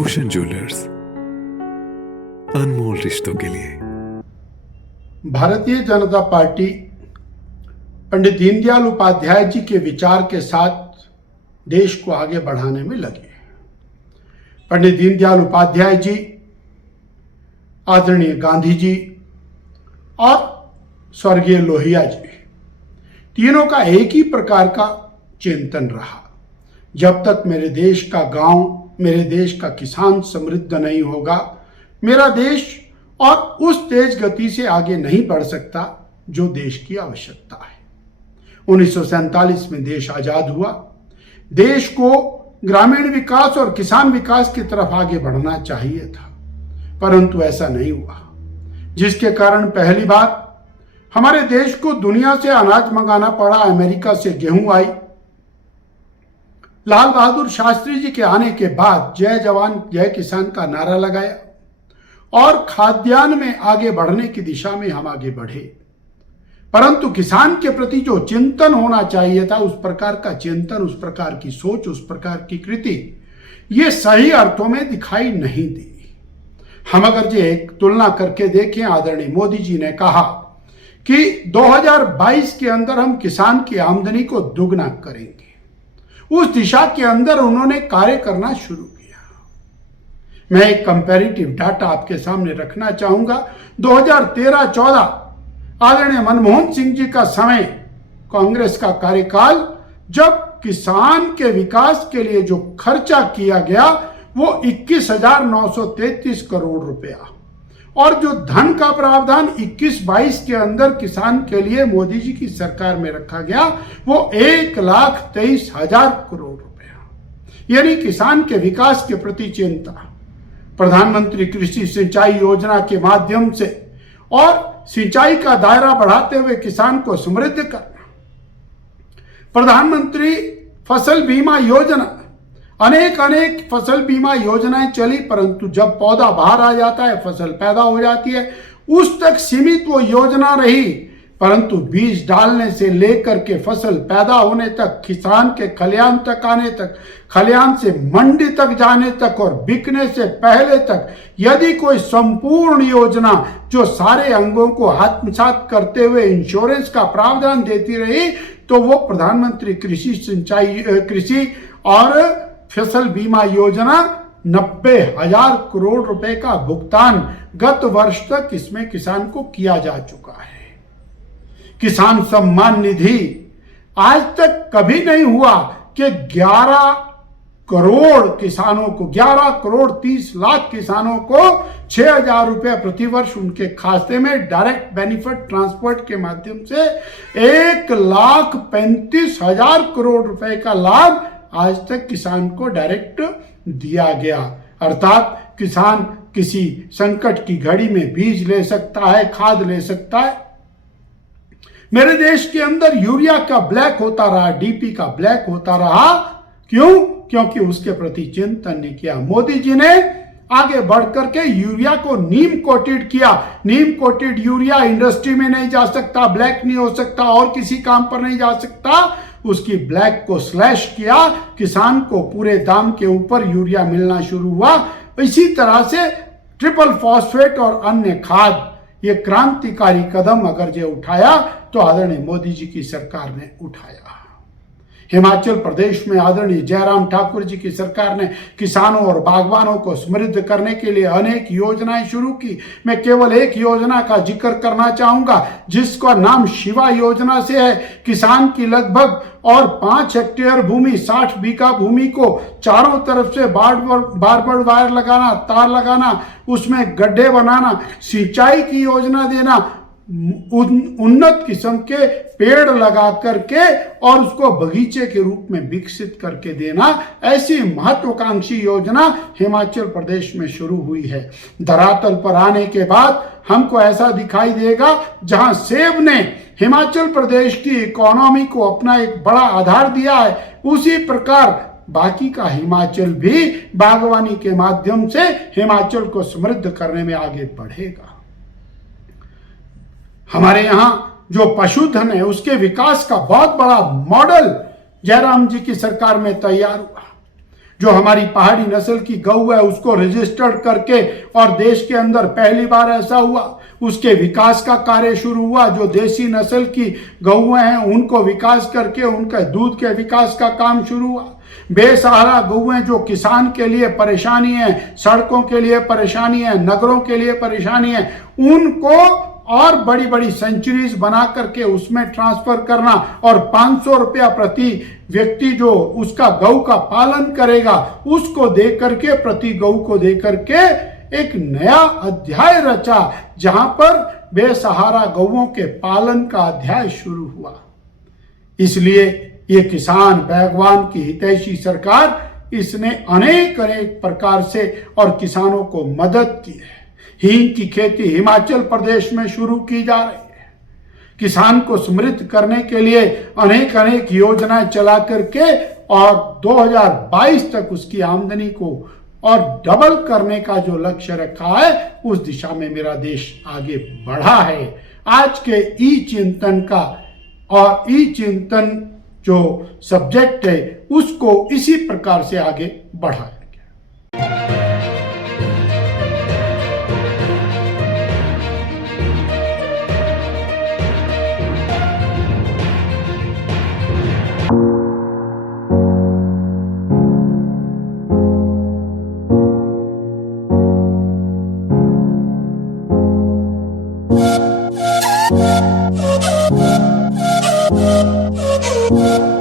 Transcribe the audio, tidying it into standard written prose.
Bhushan jewellers, अनमोल रिश्तों के लिए। भारतीय जनता पार्टी पंडित दीनदयाल उपाध्याय जी के विचार के साथ देश को आगे बढ़ाने में लगी है। पंडित दीनदयाल उपाध्याय जी, आदरणीय गांधी जी और स्वर्गीय लोहिया जी, तीनों का एक ही प्रकार का चिंतन रहा। जब तक मेरे देश का गांव, मेरे देश का किसान समृद्ध नहीं होगा, मेरा देश और उस तेज गति से आगे नहीं बढ़ सकता जो देश की आवश्यकता है। 1947 में देश आजाद हुआ। देश को ग्रामीण विकास और किसान विकास की तरफ आगे बढ़ना चाहिए था, परंतु ऐसा नहीं हुआ, जिसके कारण पहली बार हमारे देश को दुनिया से अनाज मंगाना पड़ा। अमेरिका से गेहूं आई। लाल बहादुर शास्त्री जी के आने के बाद जय जवान जय किसान का नारा लगाया और खाद्यान्न में आगे बढ़ने की दिशा में हम आगे बढ़े। परंतु किसान के प्रति जो चिंतन होना चाहिए था, उस प्रकार का चिंतन, उस प्रकार की सोच, उस प्रकार की कृति ये सही अर्थों में दिखाई नहीं दी। हम अगर ये एक तुलना करके देखें, आदरणीय मोदी जी ने कहा कि 2022 के अंदर हम किसान की आमदनी को दुगना करेंगे। उस दिशा के अंदर उन्होंने कार्य करना शुरू किया। मैं एक कंपैरेटिव डाटा आपके सामने रखना चाहूंगा। 2013-14 आदरणीय मनमोहन सिंह जी का समय, कांग्रेस का कार्यकाल, जब किसान के विकास के लिए जो खर्चा किया गया वो 21,933 करोड़ रुपया, और जो धन का प्रावधान 21-22 के अंदर किसान के लिए मोदी जी की सरकार में रखा गया वो 1,23,000 करोड़ रुपया। यानी किसान के विकास के प्रति चिंता, प्रधानमंत्री कृषि सिंचाई योजना के माध्यम से और सिंचाई का दायरा बढ़ाते हुए किसान को समृद्ध करना, प्रधानमंत्री फसल बीमा योजना, अनेक फसल बीमा योजनाएं चली, परंतु जब पौधा बाहर आ जाता है, फसल पैदा हो जाती है, उस तक सीमित वो योजना रही। परंतु बीज डालने से लेकर के फसल पैदा होने तक, किसान के खलियान तक आने तक, खलियान से मंडी तक जाने तक और बिकने से पहले तक, यदि कोई संपूर्ण योजना जो सारे अंगों को आत्मसात करते हुए इंश्योरेंस का प्रावधान देती रही, तो वो प्रधानमंत्री कृषि और फसल बीमा योजना 90,000 करोड़ रुपए का भुगतान गत वर्ष तक इसमें किसान को किया जा चुका है। किसान सम्मान निधि आज तक कभी नहीं हुआ कि 11 करोड़ किसानों को, 11 करोड़ 30 लाख किसानों को 6,000 रुपये प्रतिवर्ष उनके खाते में डायरेक्ट बेनिफिट ट्रांसपोर्ट के माध्यम से 1,35,000 करोड़ रुपए का लाभ आज तक किसान को डायरेक्ट दिया गया। अर्थात किसान किसी संकट की घड़ी में बीज ले सकता है, खाद ले सकता है। मेरे देश के अंदर यूरिया का ब्लैक होता रहा, डीपी का ब्लैक होता रहा। क्यों? क्योंकि उसके प्रति चिंतन नहीं किया। मोदी जी ने आगे बढ़ करके यूरिया को नीम कोटेड किया। नीम कोटेड यूरिया इंडस्ट्री में नहीं जा सकता, ब्लैक नहीं हो सकता और किसी काम पर नहीं जा सकता। उसकी ब्लैक को स्लैश किया, किसान को पूरे दाम के ऊपर यूरिया मिलना शुरू हुआ। इसी तरह से ट्रिपल फॉस्फेट और अन्य खाद, ये क्रांतिकारी कदम अगर ये उठाया तो आदरणीय मोदी जी की सरकार ने उठाया। हिमाचल प्रदेश में आदरणीय जयराम ठाकुर जी की सरकार ने किसानों और बागवानों को समृद्ध करने के लिए अनेक योजनाएं शुरू की। मैं केवल एक योजना का जिक्र करना चाहूंगा जिसका नाम शिवा योजना से है। किसान की लगभग और 5 हेक्टेयर भूमि, 60 बीघा भूमि को चारों तरफ से बारबड़ वायर लगाना, तार लगाना, उसमें गड्ढे बनाना, सिंचाई की योजना देना, उन्नत किस्म के पेड़ लगा करके और उसको बगीचे के रूप में विकसित करके देना, ऐसी महत्वाकांक्षी योजना हिमाचल प्रदेश में शुरू हुई है। धरातल पर आने के बाद हमको ऐसा दिखाई देगा जहां सेब ने हिमाचल प्रदेश की इकोनॉमी को अपना एक बड़ा आधार दिया है, उसी प्रकार बाकी का हिमाचल भी बागवानी के माध्यम से हिमाचल को समृद्ध करने में आगे बढ़ेगा। हमारे यहाँ जो पशुधन है उसके विकास का बहुत बड़ा मॉडल जयराम जी की सरकार में तैयार हुआ। जो हमारी पहाड़ी नस्ल की गऊ है उसको रजिस्टर्ड करके, और देश के अंदर पहली बार ऐसा हुआ, उसके विकास का कार्य शुरू हुआ। जो देसी नस्ल की गौएं हैं उनको विकास करके उनके दूध के विकास का काम शुरू हुआ। बेसहारा गौएं जो किसान के लिए परेशानी है, सड़कों के लिए परेशानी है, नगरों के लिए परेशानी है, उनको और बड़ी बड़ी सेंचुरीज बना करके उसमें ट्रांसफर करना, और 500 रुपया प्रति व्यक्ति जो उसका गौ का पालन करेगा उसको दे करके, प्रति गौ को दे करके एक नया अध्याय रचा, जहां पर बेसहारा गौओं के पालन का अध्याय शुरू हुआ। इसलिए ये किसान बागवान की हितैषी सरकार, इसने अनेक अनेक प्रकार से और किसानों को मदद की है। हींग की खेती हिमाचल प्रदेश में शुरू की जा रही है। किसान को समृद्ध करने के लिए अनेक अनेक योजनाएं चला करके और 2022 तक उसकी आमदनी को और डबल करने का जो लक्ष्य रखा है, उस दिशा में मेरा देश आगे बढ़ा है। आज के ई चिंतन का और ई चिंतन जो सब्जेक्ट है उसको इसी प्रकार से आगे बढ़ाया गया। Thank you.